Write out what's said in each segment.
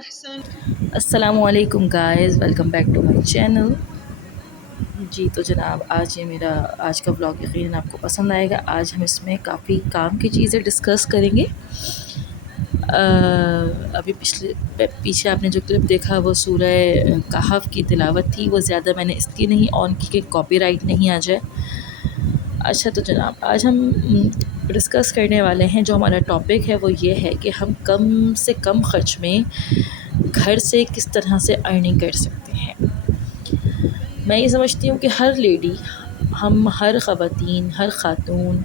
السلام علیکم guys, welcome back to my channel. جی تو جناب، آج یہ میرا آج کا ولاگ یقیناً آپ کو پسند آئے گا. آج ہم اس میں کافی کام کی چیزیں ڈسکس کریں گے. ابھی پیچھے آپ نے جو کلپ دیکھا وہ سورہ کہف کی تلاوت تھی. وہ زیادہ میں نے اس لیے نہیں آن کی کہ کاپی رائٹ نہیں آ جائے. اچھا تو جناب، آج ہم ڈسکس کرنے والے ہیں، جو ہمارا ٹاپک ہے وہ یہ ہے کہ ہم کم سے کم خرچ میں گھر سے کس طرح سے ارننگ کر سکتے ہیں. میں یہ سمجھتی ہوں کہ ہر لیڈی، ہر خواتین، ہر خاتون،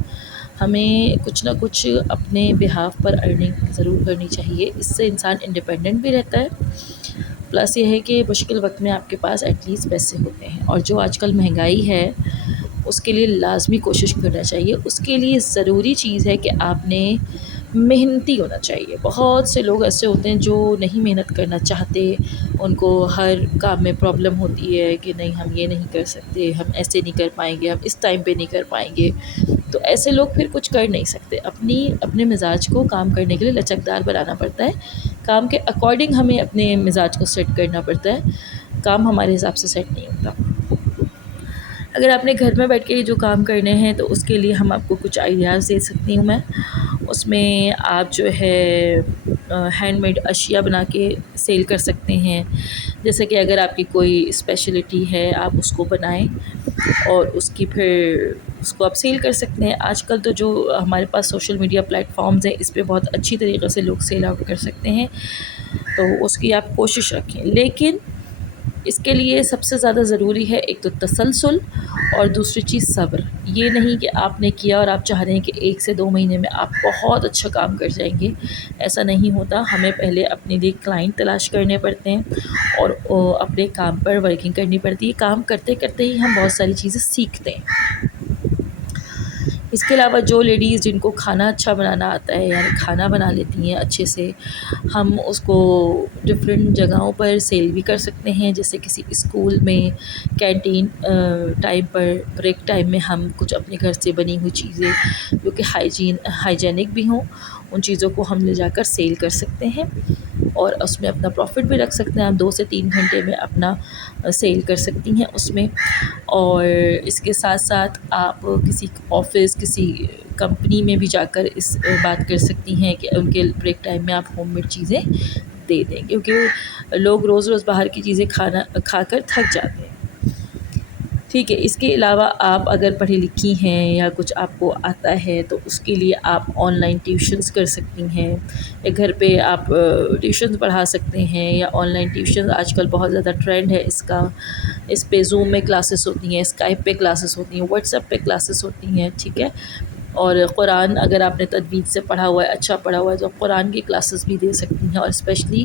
ہمیں کچھ نہ کچھ اپنے بہاف پر ارننگ ضرور کرنی چاہیے. اس سے انسان انڈیپینڈنٹ بھی رہتا ہے، پلس یہ ہے کہ مشکل وقت میں آپ کے پاس ایٹ لیسٹ پیسے ہوتے ہیں. اور جو آج کل مہنگائی ہے اس کے لیے لازمی کوشش کرنا چاہیے. اس کے لیے ضروری چیز ہے کہ آپ نے محنتی ہونا چاہیے. بہت سے لوگ ایسے ہوتے ہیں جو نہیں محنت کرنا چاہتے، ان کو ہر کام میں پرابلم ہوتی ہے کہ نہیں ہم یہ نہیں کر سکتے، ہم ایسے نہیں کر پائیں گے، ہم اس ٹائم پہ نہیں کر پائیں گے. تو ایسے لوگ پھر کچھ کر نہیں سکتے. اپنے مزاج کو کام کرنے کے لیے لچکدار بنانا پڑتا ہے. کام کے اکارڈنگ ہمیں اپنے مزاج کو سیٹ کرنا پڑتا ہے. کام ہمارے حساب سے سیٹ نہیں ہوتا. اگر آپ نے گھر میں بیٹھ کے جو کام کرنے ہیں تو اس کے لیے ہم آپ کو کچھ آئیڈیاز دے سکتی ہوں میں. اس میں آپ جو ہے ہینڈ میڈ اشیاء بنا کے سیل کر سکتے ہیں. جیسے کہ اگر آپ کی کوئی اسپیشلٹی ہے آپ اس کو بنائیں اور اس کو آپ سیل کر سکتے ہیں. آج کل تو جو ہمارے پاس سوشل میڈیا پلیٹ فارمز ہیں اس پہ بہت اچھی طریقے سے لوگ سیل آؤٹ کر سکتے ہیں. تو اس کی آپ کوشش رکھیں، لیکن اس کے لیے سب سے زیادہ ضروری ہے ایک تو تسلسل اور دوسری چیز صبر. یہ نہیں کہ آپ نے کیا اور آپ چاہ رہے ہیں کہ 1 سے 2 مہینے میں آپ بہت اچھا کام کر جائیں گے. ایسا نہیں ہوتا. ہمیں پہلے اپنے لیے کلائنٹ تلاش کرنے پڑتے ہیں اور اپنے کام پر ورکنگ کرنی پڑتی ہے. کام کرتے کرتے ہی ہم بہت ساری چیزیں سیکھتے ہیں. اس کے علاوہ جو لیڈیز جن کو کھانا اچھا بنانا آتا ہے، یعنی کھانا بنا لیتی ہیں اچھے سے، ہم اس کو ڈفرینٹ جگہوں پر سیل بھی کر سکتے ہیں. جیسے کسی اسکول میں کینٹین ٹائم پر، بریک ٹائم میں ہم کچھ اپنے گھر سے بنی ہوئی چیزیں جو کہ ہائیجینک بھی ہوں، ان چیزوں کو ہم لے جا کر سیل کر سکتے ہیں اور اس میں اپنا پروفٹ بھی رکھ سکتے ہیں. آپ 2 سے 3 گھنٹے میں اپنا سیل کر سکتی ہیں اس میں. اور اس کے ساتھ ساتھ آپ کسی آفس، کسی کمپنی میں بھی جا کر اس بات کر سکتی ہیں کہ ان کے بریک ٹائم میں آپ ہوم میڈ چیزیں دے دیں، کیونکہ لوگ روز روز باہر کی چیزیں کھا کر تھک جاتے ہیں. ٹھیک ہے. اس کے علاوہ آپ اگر پڑھی لکھی ہیں یا کچھ آپ کو آتا ہے تو اس کے لیے آپ آن لائن ٹیوشنز کر سکتی ہیں، یا گھر پہ آپ ٹیوشنز پڑھا سکتے ہیں. یا آن لائن ٹیوشنز آج کل بہت زیادہ ٹرینڈ ہے اس کا. اس پہ زوم میں کلاسز ہوتی ہیں، اسکائپ پہ کلاسز ہوتی ہیں، واٹس ایپ پہ کلاسز ہوتی ہیں. ٹھیک ہے. اور قرآن اگر آپ نے تجوید سے پڑھا ہوا ہے، اچھا پڑھا ہوا ہے، تو آپ قرآن کی کلاسز بھی دے سکتی ہیں. اور اسپیشلی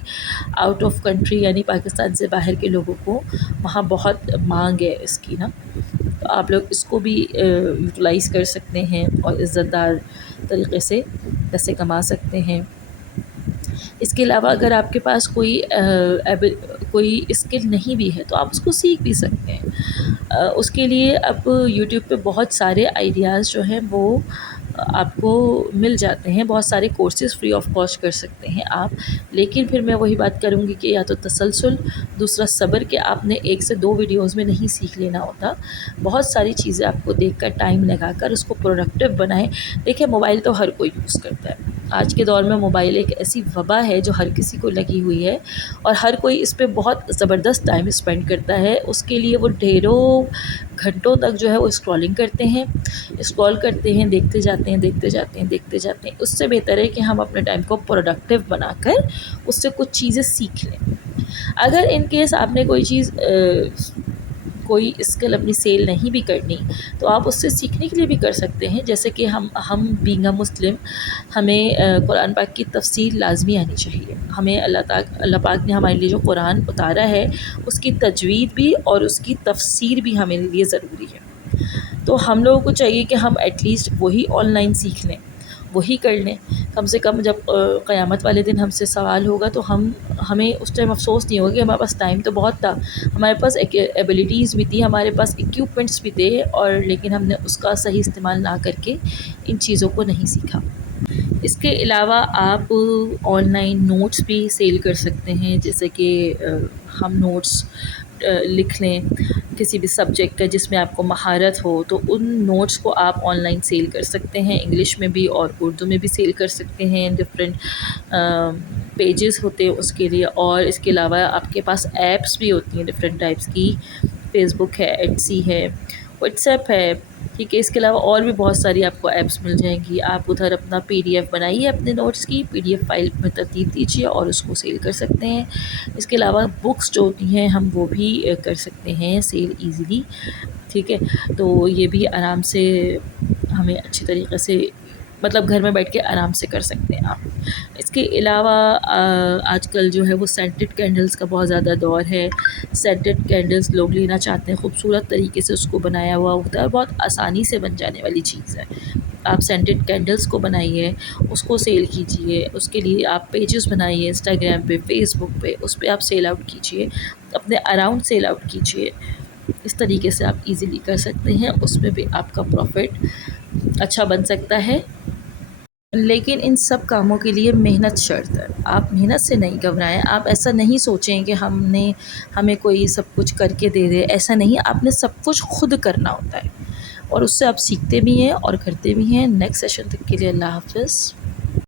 آؤٹ آف کنٹری یعنی پاکستان سے باہر کے لوگوں کو وہاں بہت مانگ ہے اس کی نا. تو آپ لوگ اس کو بھی یوٹیلائز کر سکتے ہیں اور عزت دار طریقے سے پیسے کما سکتے ہیں. اس کے علاوہ اگر آپ کے پاس کوئی اسکل نہیں بھی ہے تو آپ اس کو سیکھ بھی سکتے ہیں. اس کے لیے اب یوٹیوب پہ بہت سارے آئیڈیاز جو ہیں وہ آپ کو مل جاتے ہیں. بہت سارے کورسز فری آف کاسٹ کر سکتے ہیں آپ. لیکن پھر میں وہی بات کروں گی کہ یا تو تسلسل، دوسرا صبر، کہ آپ نے 1 سے 2 ویڈیوز میں نہیں سیکھ لینا ہوتا. بہت ساری چیزیں آپ کو دیکھ کر، ٹائم لگا کر اس کو پروڈکٹیو بنائیں. دیکھیں موبائل تو ہر کوئی یوز کرتا ہے. آج کے دور میں موبائل ایک ایسی وبا ہے جو ہر کسی کو لگی ہوئی ہے اور ہر کوئی اس پہ بہت زبردست ٹائم اسپینڈ کرتا ہے. اس کے لیے وہ ڈھیروں گھنٹوں تک جو ہے وہ اسکرولنگ کرتے ہیں، اسکرول کرتے ہیں، دیکھتے جاتے ہیں، دیکھتے جاتے ہیں، دیکھتے جاتے ہیں. اس سے بہتر ہے کہ ہم اپنے ٹائم کو پروڈکٹیو بنا کر اس سے کچھ چیزیں سیکھ لیں. اگر ان کیس آپ نے کوئی اسکل اپنی سیل نہیں بھی کرنی تو آپ اس سے سیکھنے کے لیے بھی کر سکتے ہیں. جیسے کہ ہم بینگ اے مسلم، ہمیں قرآن پاک کی تفسیر لازمی آنی چاہیے. ہمیں اللہ پاک نے ہمارے لیے جو قرآن اتارا ہے اس کی تجوید بھی اور اس کی تفسیر بھی ہمارے لیے ضروری ہے. تو ہم لوگوں کو چاہیے کہ ہم ایٹ لیسٹ وہی آن لائن سیکھ لیں، وہی کر لیں. کم سے کم جب قیامت والے دن ہم سے سوال ہوگا تو ہمیں اس ٹائم افسوس نہیں ہوگا کہ ہمارے پاس ٹائم تو بہت تھا، ہمارے پاس ایبیلیٹیز بھی تھی، ہمارے پاس ایکوپمنٹس بھی تھے، اور لیکن ہم نے اس کا صحیح استعمال نہ کر کے ان چیزوں کو نہیں سیکھا. اس کے علاوہ آپ آن لائن نوٹس بھی سیل کر سکتے ہیں، جیسے کہ ہم نوٹس لکھ لیں کسی بھی سبجیکٹ کا جس میں آپ کو مہارت ہو، تو ان نوٹس کو آپ آن لائن سیل کر سکتے ہیں، انگلش میں بھی اور اردو میں بھی سیل کر سکتے ہیں، ڈفرینٹ پیجز ہوتے ہیں اس کے لیے۔ اور اس کے علاوہ آپ کے پاس ایپس بھی ہوتی ہیں ڈفرینٹ ٹائپس کی، فیس بک ہے، ایٹسی ہے، واٹس ایپ ہے، ٹھیک ہے۔ اس کے علاوہ اور بھی بہت ساری آپ کو ایپس مل جائیں گی۔ آپ ادھر اپنا پی ڈی ایف بنائیے اپنے نوٹس کی، پی ڈی ایف فائل میں ترتیب دیجیے اور اس کو سیل کر سکتے ہیں۔ اس کے علاوہ بکس جو ہوتی ہیں ہم وہ بھی کر سکتے ہیں سیل ایزیلی، ٹھیک ہے۔ تو یہ بھی آرام سے ہمیں اچھی طریقے سے مطلب گھر میں بیٹھ کے آرام سے کر سکتے ہیں آپ۔ اس کے علاوہ آج کل جو ہے وہ سینٹڈ کینڈلز کا بہت زیادہ دور ہے۔ سینٹڈ کینڈلز لوگ لینا چاہتے ہیں، خوبصورت طریقے سے اس کو بنایا ہوا ہوتا ہے، بہت آسانی سے بن جانے والی چیز ہے۔ آپ سینٹڈ کینڈلز کو بنائیے، اس کو سیل کیجیے، اس کے لیے آپ پیجز بنائیے انسٹاگرام پہ، فیس بک پہ، اس پہ آپ سیل آؤٹ کیجیے، اپنے اراؤنڈ سیل آؤٹ کیجیے۔ اس طریقے سے آپ ایزیلی کر سکتے ہیں، اس میں بھی آپ کا پروفٹ اچھا بن سکتا ہے۔ لیکن ان سب کاموں کے لیے محنت شرط ہے، آپ محنت سے نہیں گھبرائیں۔ آپ ایسا نہیں سوچیں کہ ہمیں کوئی سب کچھ کر کے دے دے، ایسا نہیں، آپ نے سب کچھ خود کرنا ہوتا ہے، اور اس سے آپ سیکھتے بھی ہیں اور کرتے بھی ہیں۔ نیکسٹ سیشن تک کے لیے اللہ حافظ۔